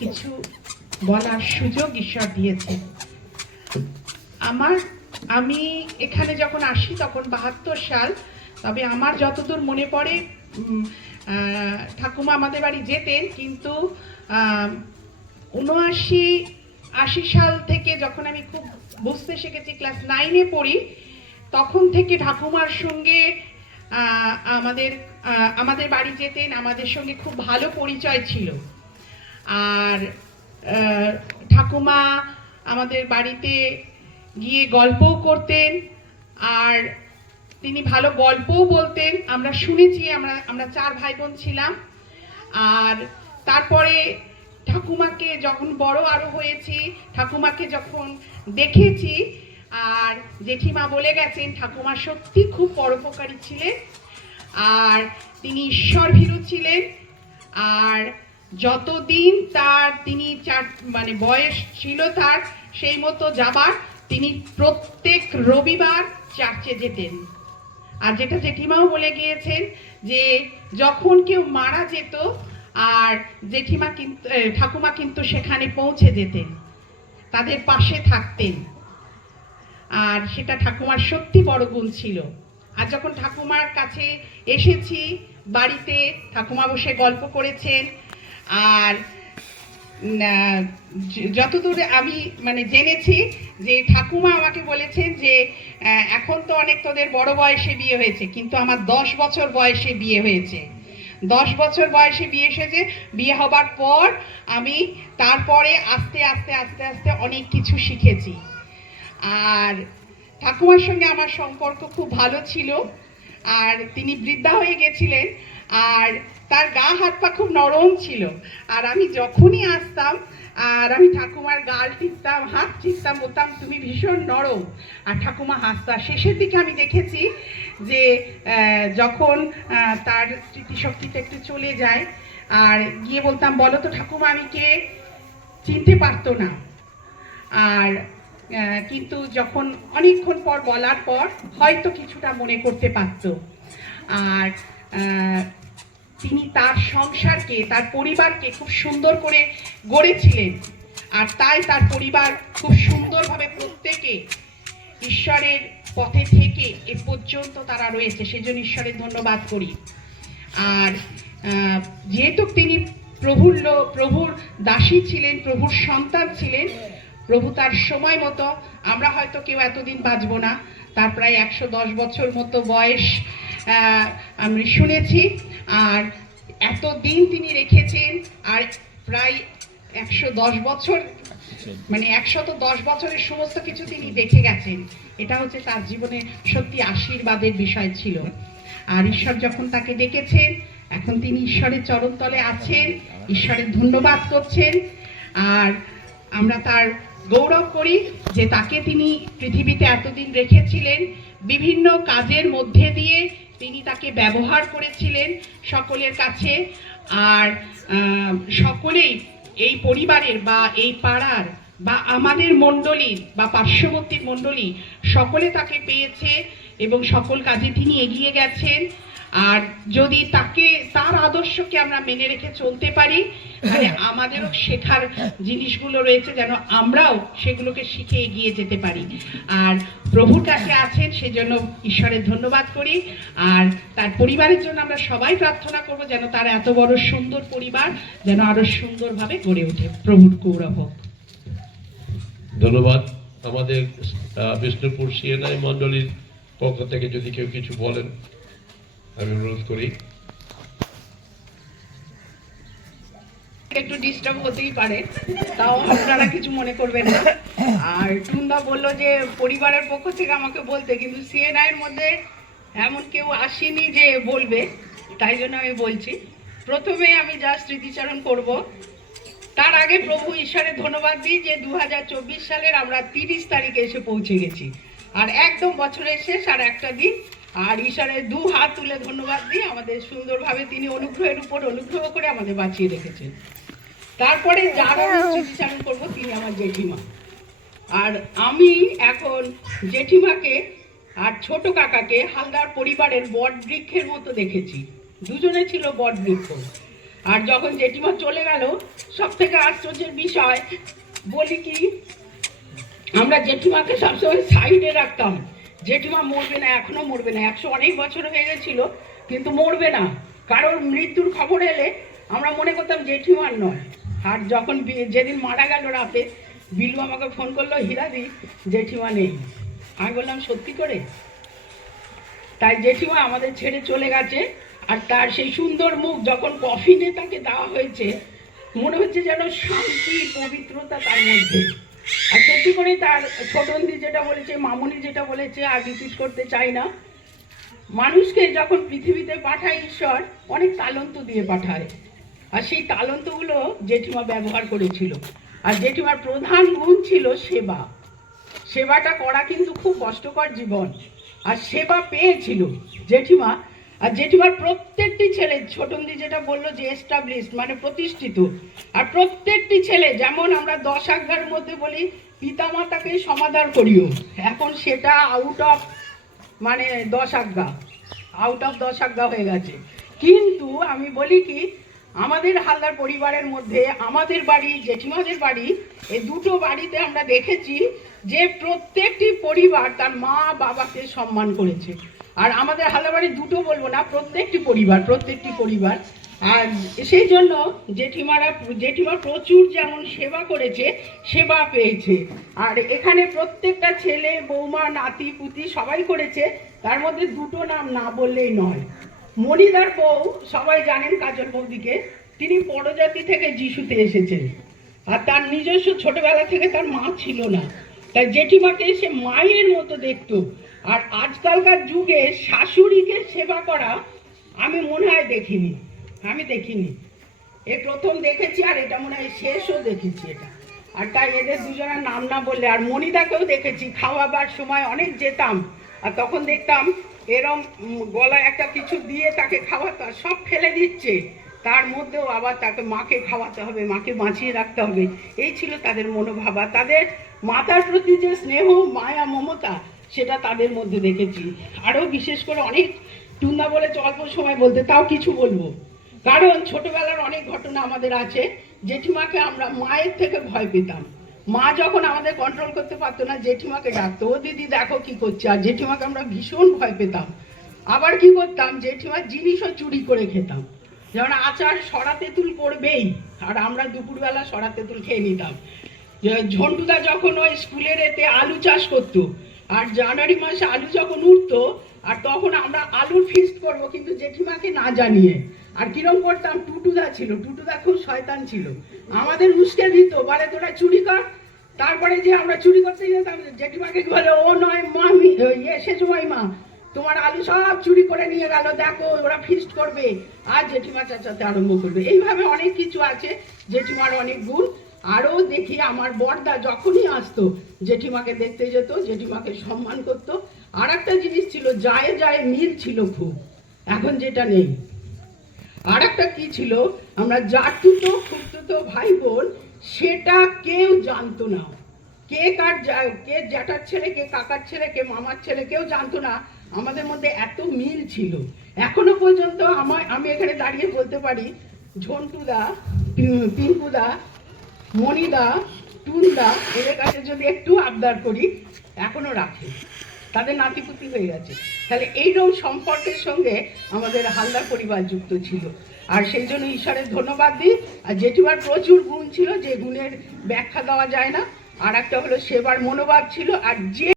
কিছু বলার সুযোগ ঈশ্বর দিয়েছে আমার, আমি এখানে যখন আসি তখন বাহাত্তর সাল, তবে আমার যতদূর মনে পড়ে ঠাকুমা আমাদের বাড়ি যেতেন, কিন্তু উনআশি, আশি সাল থেকে যখন আমি খুব বুঝতে শিখেছি, ক্লাস নাইনে পড়ি, তখন থেকে ঠাকুমার সঙ্গে আমাদের আমাদের বাড়ি যেতেন, আমাদের সঙ্গে খুব ভালো পরিচয় ছিল। আর ঠাকুমা আমাদের বাড়িতে গিয়ে গল্পও করতেন আর তিনি ভালো গল্পও বলতেন। আমরা শুনেছি, আমরা আমরা চার ভাই বোন ছিলাম। আর তারপরে ঠাকুমাকে যখন বড় আরও হয়েছি, ঠাকুমাকে যখন দেখেছি, আর জেঠিমা বলে গেছেন, ঠাকুমা সত্যি খুব পরোপকারী ছিলেন। আর তিনি ঈশ্বর ভীরু ছিলেন। আর যতদিন তার তিনি চার মানে বয়স ছিল তার, সেই মতো যাবার তিনি প্রত্যেক রবিবার চার্চে যেতেন। আর যেটা জেঠিমাও বলে গিয়েছেন যে, যখন কেউ মারা যেত আর জেঠিমা কিন্তু ঠাকুমা কিন্তু সেখানে পৌঁছে যেতেন, তাদের পাশে থাকতেন। আর সেটা ঠাকুমার সত্যি বড় গুণ ছিল। আর যখন ঠাকুমার কাছে এসেছি, বাড়িতে ঠাকুমা বসে গল্প করেছেন আর যতদূর আমি মানে জেনেছি যে ঠাকুমা আমাকে বলেছেন যে এখন তো অনেক তোদের বড় বয়সে বিয়ে হয়েছে, কিন্তু আমার দশ বছর বয়সে বিয়ে হয়েছে। দশ বছর বয়সে বিয়ে এসেছে, বিয়ে হবার পর আমি তারপরে আস্তে আস্তে আস্তে আস্তে অনেক কিছু শিখেছি। আর ঠাকুমার সঙ্গে আমার সম্পর্ক খুব ভালো ছিল। আর তিনি বৃদ্ধা হয়ে গেছিলেন আর তার গা হাত পা খুব নরম ছিল। আর আমি যখনই আসতাম, আর আমি ঠাকুমার গাল টিপতাম, হাত টিপতাম, বলতাম, তুমি ভীষণ নরম। আর ঠাকুমা হাসতা। শেষের দিকে আমি দেখেছি যে যখন তার স্মৃতিশক্তিটা একটু চলে যায়, আর গিয়ে বলতাম, বলো তো ঠাকুমা, আমি কে? চিনতে পারতো না। আর কিন্তু যখন অনেকক্ষণ পর বলার পর হয়তো কিছুটা মনে করতে পারতো। আর তিনি তার সংসারকে, তার পরিবারকে খুব সুন্দর করে গড়েছিলেন। আর তাই তার পরিবার খুব সুন্দরভাবে প্রত্যেকে ঈশ্বরের পথে থেকে এ পর্যন্ত তারা রয়েছে। সেজন্য ঈশ্বরের ধন্যবাদ করি। আর যেহেতু তিনি প্রভুর প্রভুর দাসী ছিলেন, প্রভুর সন্তান ছিলেন, প্রভু তার সময় মতো, আমরা হয়তো কেউ এতদিন বাঁচবো না। তার প্রায় একশো দশ বছর মতো বয়স আমি শুনেছি, আর এতদিন তিনি রেখেছেন, আর প্রায় একশো দশ বছর মানে একশত দশ বছরের সমস্ত কিছু তিনি দেখে গেছেন। এটা হচ্ছে তার জীবনে সত্যি আশীর্বাদের বিষয় ছিল। আর ঈশ্বর যখন তাকে ডেকেছেন, এখন তিনি ঈশ্বরের চরণতলে আছেন, ঈশ্বরের ধন্যবাদ করছেন। আর আমরা তার গৌরব করি যে তাকে তিনি পৃথিবীতে এতদিন রেখেছিলেন, বিভিন্ন কাজের মধ্যে দিয়ে তিনি তাকে ব্যবহার করেছিলেন সকলের কাছে। আর সকলেই এই পরিবারের বা এই পাড়ার বা আমাদের মণ্ডলীর বা পার্শ্ববর্তী মণ্ডলী সকলে তাকে পেয়েছে এবং সকল কাজে তিনি এগিয়ে গেছেন। আর যদি তাকে, তার আদর্শকে আমরা মেনে রেখে চলতে পারি, তাহলে আমাদেরও শেখার জিনিসগুলো রয়েছে যেন আমরাও সেগুলোকে শিখে এগিয়ে যেতে পারি। আর প্রভুর কাছে আছেন, সেজন্য ঈশ্বরের ধন্যবাদ করি। আর তার পরিবারের জন্য আমরা সবাই প্রার্থনা করব যেন তার এত বড় সুন্দর পরিবার যেন আরও সুন্দরভাবে গড়ে ওঠে। প্রভুর গৌরব হোক। ধন্যবাদ। আমাদের বিষ্ণুপুর সিএনআই মণ্ডলীর পক্ষ থেকে যদি কেউ কিছু বলেন। আমি অনুরোধ করি। একটু ডিস্টার্ব হতেই পারে, তাও আপনারা কিছু মনে করবেন না। আর টুন্দা বলল যে, পরিবারের পক্ষ থেকে আমাকে বলতে, কিন্তু সিএনআই এর মধ্যে এমন কেউ আসেনি যে বলবে, তাই জন্য আমি বলছি। প্রথমে আমি যা স্মৃতিচারণ করব, তার আগে প্রভু ঈশ্বরের ধন্যবাদ দিই যে দু হাজার চব্বিশ সালের আমরা তিরিশ তারিখে এসে পৌঁছে গেছি। আর একদম বছরের শেষ আর একটা দিন আর ঈশ্বরের দু হাত তুলে ধন্যবাদ দিই আমাদের সুন্দরভাবে তিনি অনুগ্রহের উপর অনুগ্রহ করে আমাদের বাঁচিয়ে রেখেছেন। তারপরে যার স্মৃতিচারণ করব তিনি আমার জেঠিমা। আর আমি এখন জেঠিমাকে আর ছোট কাকাকে হালদার পরিবারের বট বৃক্ষের মতো দেখেছি। দুজনে ছিল বট বৃক্ষ। আর যখন জেঠিমা চলে গেল সব থেকে আশ্চর্যের বিষয় বলি কি আমরা জেঠিমাকে সবসময় সাইডে রাখতাম। জেঠিমা মরবে না, এখনও মরবে না। একশো অনেক বছর হয়ে গেছিল, কিন্তু মরবে না। কারোর মৃত্যুর খবর এলে আমরা মনে করতাম জেঠিমার নয়। আর যখন যেদিন মারা গেল রাতে, বিলু আমাকে ফোন করল, হীরাদি, জেঠিমা নেই। আমি বললাম, সত্যি করে? তাই জেঠিমা আমাদের ছেড়ে চলে গেছে, আর তার সেই সুন্দর মুখ যখন কফিনে তাকে দেওয়া হয়েছে, মনে হচ্ছে যেন শান্তি, পবিত্রতা তার মধ্যে। আর সত্যি করে তার ছোটন্দি যেটা বলেছে, মামুনি যেটা বলেছে, আর রিপিট করতে চাই না। মানুষকে যখন পৃথিবীতে পাঠায় ঈশ্বর, অনেক তালন্ত দিয়ে পাঠায়। আর সেই তালন্তগুলো জেঠিমা ব্যবহার করেছিল। আর জেঠিমার প্রধান গুণ ছিল সেবা। সেবাটা করা কিন্তু খুব কষ্টকর জীবন। আর সেবা পেয়েছিল। জেঠিমা আর জেঠিমার প্রত্যেকটি ছেলে, ছোটন্দি যেটা বলল যে এস্টাবলিশড মানে প্রতিষ্ঠিত। আর প্রত্যেকটি ছেলে, যেমন আমরা দশ আজ্ঞার মধ্যে বলি, পিতামাতাকে সমাধান করিও। এখন সেটা আউট অফ মানে দশ আজ্ঞা আউট অফ দশ আজ্ঞা হয়ে গেছে। কিন্তু আমি বলি কি, আমাদের হালদার পরিবারের মধ্যে, আমাদের বাড়ি, জেঠিমাদের বাড়ি, এই দুটো বাড়িতে আমরা দেখেছি যে প্রত্যেকটি পরিবার তার মা বাবাকে সম্মান করেছে। আর আমাদের হালদার বাড়ি দুটো বলব না, প্রত্যেকটি পরিবার প্রত্যেকটি পরিবার। আর সেই জন্য জেঠিমারা, জেঠিমা প্রচুর যেমন সেবা করেছে, সেবা পেয়েছে। আর এখানে প্রত্যেকটা ছেলে, বৌমা, নাতি, পুতি সবাই করেছে, তার মধ্যে দুটো নাম না বললেই নয়। মণিদার বউ, সবাই জানেন কাজল বৌদিকে, তিনি পরজাতি থেকে যিশুতে এসেছেন। আর তার নিজস্ব ছোটবেলা থেকে তার মা ছিল না। তাই জেঠিমাকে সে মায়ের মতো দেখতো। আর আজকালকার যুগে শাশুড়িকে সেবা করা আমি মনে হয় দেখিনি। আমি দেখিনি। এ প্রথম দেখেছি আর এটা মনে হয় শেষও দেখেছি এটা। আর তাই এদের দুজনের নাম না বললে, আর মনিদাকেও দেখেছি, খাওয়াবার সময় অনেক যেতাম। আর তখন দেখতাম, এরম গলায় একটা কিছু দিয়ে তাকে খাওয়াতো সব ফেলে দিচ্ছে। তার মধ্যেও আবার তাকে মাকে খাওয়াতে হবে, মাকে বাঁচিয়ে রাখতে হবে। এই ছিল তাদের মনোভাব। তাদের মাতার প্রতি যে স্নেহ, মায়া, মমতা, সেটা তাদের মধ্যে দেখেছি। আরও বিশেষ করে অনেক টুন্দা বলে অল্প সময় বলতে, তাও কিছু বলব। কারণ ছোটবেলার অনেক ঘটনা আমাদের আছে, জেঠিমাকে আমরা মায়ের থেকে ভয় পেতাম। মা যখন আমাদের কন্ট্রোল করতে পারতো না, জেঠিমাকে ডাকতো, ও দিদি, দেখো কি করছে। আর জেঠিমাকে আমরা ভীষণ ভয় পেতাম। আবার কি করতাম জেঠিমার জিনিসও চুরি করে খেতাম। যেমন আচার সরা তেঁতুল করবেই, আর আমরা দুপুরবেলা সরা তেঁতুল খেয়ে নিতাম। ঝন্টুদা যখন ওই স্কুলের এতে আলু চাষ করতো, আর জানুয়ারি মাসে আলু যখন উঠতো, আর তখন আমরা আলুর ফিস্ট করব, কিন্তু জেঠিমাকে না জানিয়ে। আর কিরম করতাম, টুটুদা ছিল, টুটুদা খুব শয়তান ছিল। আমাদের উস্কে দিত, বলে, তোরা চুরি কর। তারপরে যে আমরা চুরি করতে যেতাম, জেঠিমাকে বলে, ও নয়, মামি ইয়ে সেজুমাই মা তোমার আলু সব চুরি করে নিয়ে গেল, দেখো ওরা ফিস্ট করবে। আর জেঠিমা চাচাতে আরম্ভ করবে। এইভাবে অনেক কিছু আছে, জেঠিমার অনেক গুণ। আরও দেখি আমার বড়দা যখনই আসতো, জেঠিমাকে দেখতে যেত, জেঠিমাকে সম্মান করতো। আর একটা জিনিস ছিল, যায় যায় মিল ছিল খুব। এখন যেটা নেই। আর একটা কি ছিল, আমরা জাতুতো খুঁড়তুতো ভাই বোন সেটা কেউ জানতো না। কে কার কে জ্যাঠার ছেলে, কে কাকার ছেলে, কে মামার ছেলে, কেউ জানতো না। আমাদের মধ্যে এত মিল ছিল। এখনও পর্যন্ত আমার আমি এখানে দাঁড়িয়ে বলতে পারি, ঝন্টুদা পিঙ্কুদা, মণিদা, টুনদা, এদের কাছে যদি একটু আবদার করি, এখনও রাখে। তাদের নাতিপুতি হয়ে গেছে। তাহলে এইরকম সম্পর্কের সঙ্গে আমাদের হালদার পরিবার যুক্ত ছিল। আর সেই জন্য ঈশ্বরের ধন্যবাদ দিই। আর জেঠিমার প্রচুর গুণ ছিল, যে গুণের ব্যাখ্যা দেওয়া যায় না। আর একটা হলো সেবার মনোভাব ছিল। আর যে